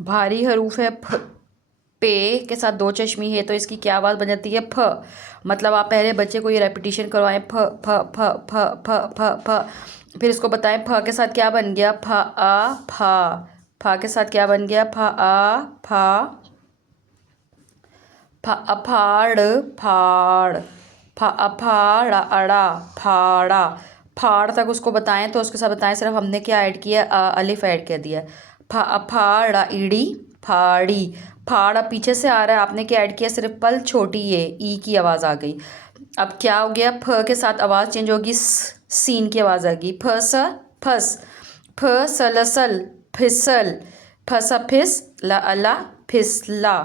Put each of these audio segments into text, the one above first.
भारी हरूफ है फ, पे के साथ दो चश्मी है तो इसकी क्या आवाज़ बन जाती है फ। मतलब आप पहले बच्चे को ये रेपिटेशन करवाएं फ फ फ फ फ फ फ, फिर इसको बताएं फ के साथ क्या बन गया फ आ फा। फा के साथ क्या बन गया फ आ फा। फ अफाड़ फाड़। फ अफाड़ा अड़ा फाड़ा। फाड़ तक उसको बताएं तो उसके साथ बताएं सिर्फ हमने क्या ऐड किया अलिफ ऐड कर दिया। फ अफाड़ा ईड़ी फाड़ी। फाड़ अब पीछे से आ रहा है, आपने क्या ऐड किया सिर्फ पल छोटी है ई की आवाज़ आ गई। अब क्या हो गया फ के साथ आवाज़ चेंज होगी सीन की आवाज़ आ गई फ स फस। फ सलसल फिसल। फसा फिस ला अला फिसला।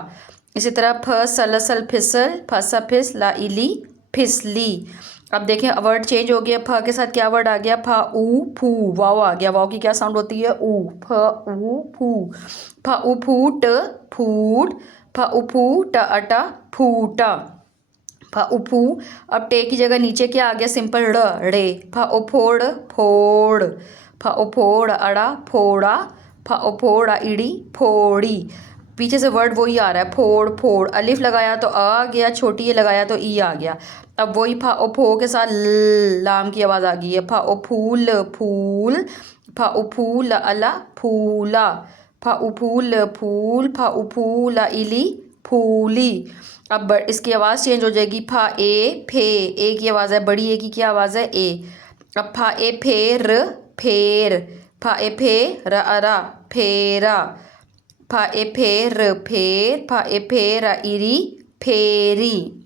इसी तरह फ सलसल फिसल फसा फिस ला इली फिसली। अब देखें वर्ड चेंज हो गया फ के साथ क्या वर्ड आ गया फ ऊ फू वाव आ गया। वाव की क्या साउंड होती है ऊ फ ऊ फू। फ ऊ फूट फूट। फ ऊ फूट अटा फूटा। फ उफू अब टे की जगह नीचे क्या आ गया सिंपल ड़ रे। फ उफोड़ फोड़। फ उफोड़ अड़ा फोड़ा। फ उफोड़ा इड़ी फोड़ी। पीछे से वर्ड वही आ रहा है फोड़ फोड़। अलिफ लगाया तो आ गया, छोटी ये लगाया तो ई आ गया। अब वही फ उफो के साथ लाम की आवाज़ आ गई है फ उफूल फूल। फ उफूल अला फूला। फ उफूल फूल। फ उफूल इली फूली। अब इसकी आवाज़ चेंज हो जाएगी फा ए फे। ए की आवाज़ है बड़ी, ए की क्या आवाज़ है ए। अब फा ए फेर फेर। फा ए फेर अरा फेरा। फा ए फेर फेर। फा ए फेर इरी फेरी।